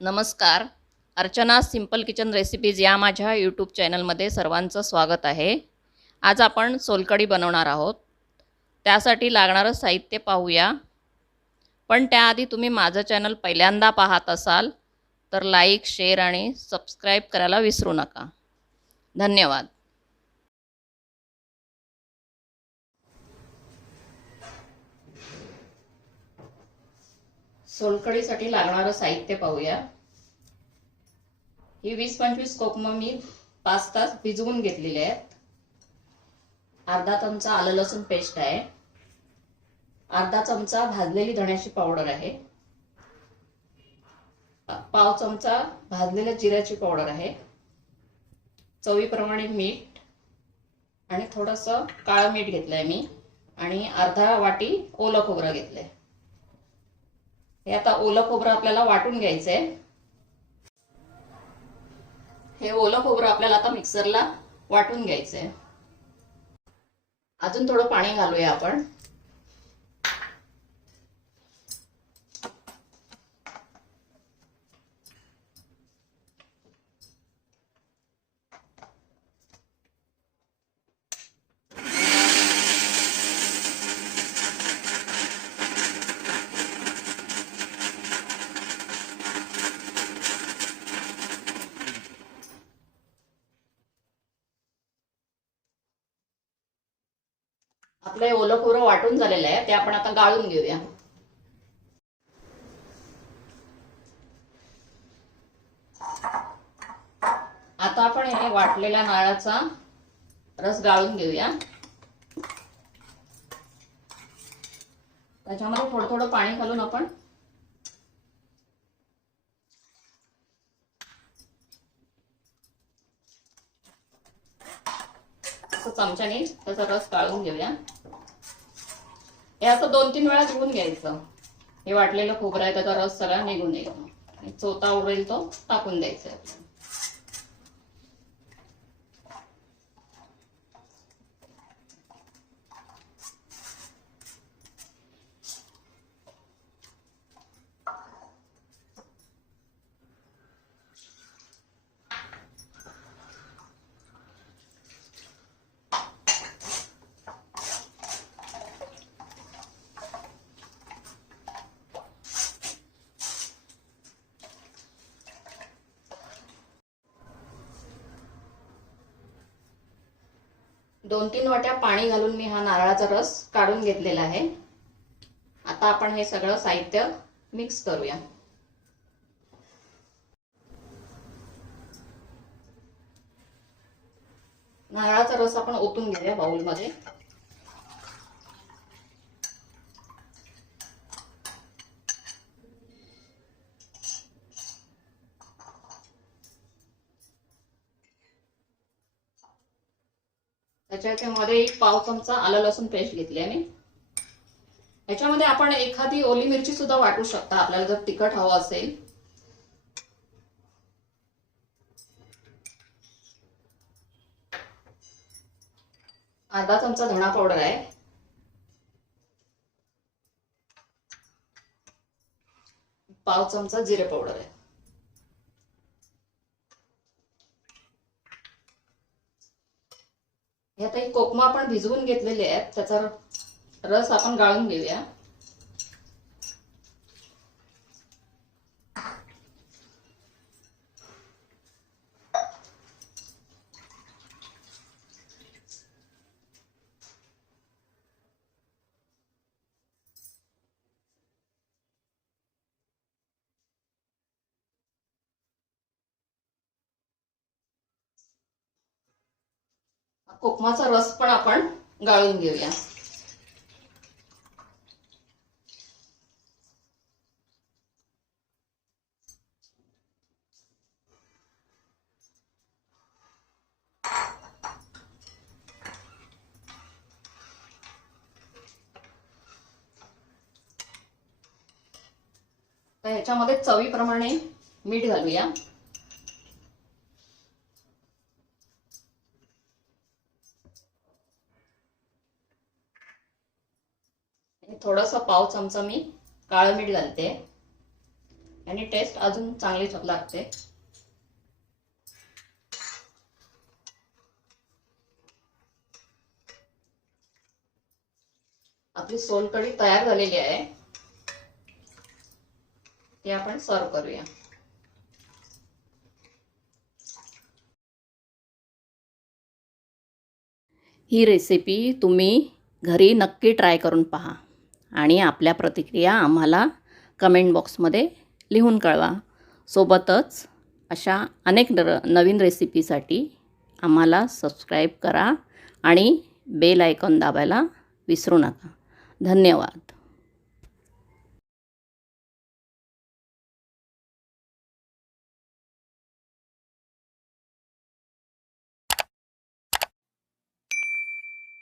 नमस्कार. Archana simple kitchen recipes या माझ्या यूट्यूब चॅनलमध्ये सर्वांचं स्वागत आहे. आज आपण सोलकढी बनवणार आहोत. त्यासाठी लागणारं साहित्य पाहूया. पण त्याआधी तुम्ही माझं चॅनल पहिल्यांदा पाहत असाल तर लाईक, शेअर आणि सबस्क्राईब करायला विसरू नका. धन्यवाद. सोलकढीसाठी लागणारं साहित्य पाहूया. ही 20-25 कोकम मी 5 तास भिजवून घेतलेले आहेत. अर्धा चमचा आलं लसूण पेस्ट आहे. अर्धा चमचा भाजलेली धण्याची पावडर आहे. पाव चमचा भाजलेल्या जिऱ्याची पावडर आहे. चवीप्रमाणे मीठ आणि थोडंसं काळं मीठ घेतलंय मी आणि अर्धा वाटी ओलं खोबरं घेतलंय. हे आता ओलं खोबरं आपल्याला वाटून घ्यायचंय. हे ओलं खोबरं आपल्याला आता मिक्सरला वाटून घ्यायचंय. अजून थोडं पाणी घालूया आपण. आपलं हे ओलं खोबरं वाटून झालेलं आहे. ते आपण आता गाळून घेऊया. आता आपण हे वाटलेल्या नारळाचा रस गाळून घेऊया. त्याच्यामध्ये थोडं थोडं पाणी घालून आपण असं चमच्याने त्याचा रस गाळून घेऊया. हे असं 2-3 वेळा धुवून घ्यायचं. हे वाटलेलं खोबरं आहे त्याचा रस सगळा निघून येतो आणि चोथा उरेल तो टाकून द्यायचा. दोन 3 वाट्या पाणी घालून मी हा नारळाचा रस काढून घेतलेला आहे. आता आपण हे सगळं साहित्य मिक्स करूया. नारळाचा रस आपण ओतून घेऊया बाउलमध्ये. त्याच्यामध्ये 1 चमचा आलं लसूण पेस्ट घेतली आहे मी. याच्यामध्ये आपण एखादी ओली मिरची सुद्धा वाटू शकता आपल्याला जर तिखट हवं असेल. अर्धा चमचा धणा पावडर आहे. पाव चमचा जिरे पावडर आहे. हे आता कोकम आपण भिजवून घेतलेले आहेत त्याचा रस आपण गाळून घेऊया. कोकमाचा रस पण आपण गाळून घेऊया. तर ह्याच्यामध्ये चवीप्रमाणे मीठ घालूया. थोडासा पाव चमचा मी काळं मीठ घालते. आणि टेस्ट अजून चांगलीच लागते. आपली सोलकढी तयार झालेली आहे. ते आपण सर्व करूया. ही रेसिपी तुम्ही घरी नक्की ट्राय करून पहा आणि आपल्या प्रतिक्रिया आम्हाला कमेंट बॉक्समध्ये लिहून कळवा. सोबतच अशा अनेक नवीन रेसिपीसाठी आम्हाला सबस्क्राईब करा आणि बेल आयकॉन दाबायला विसरू नका. धन्यवाद.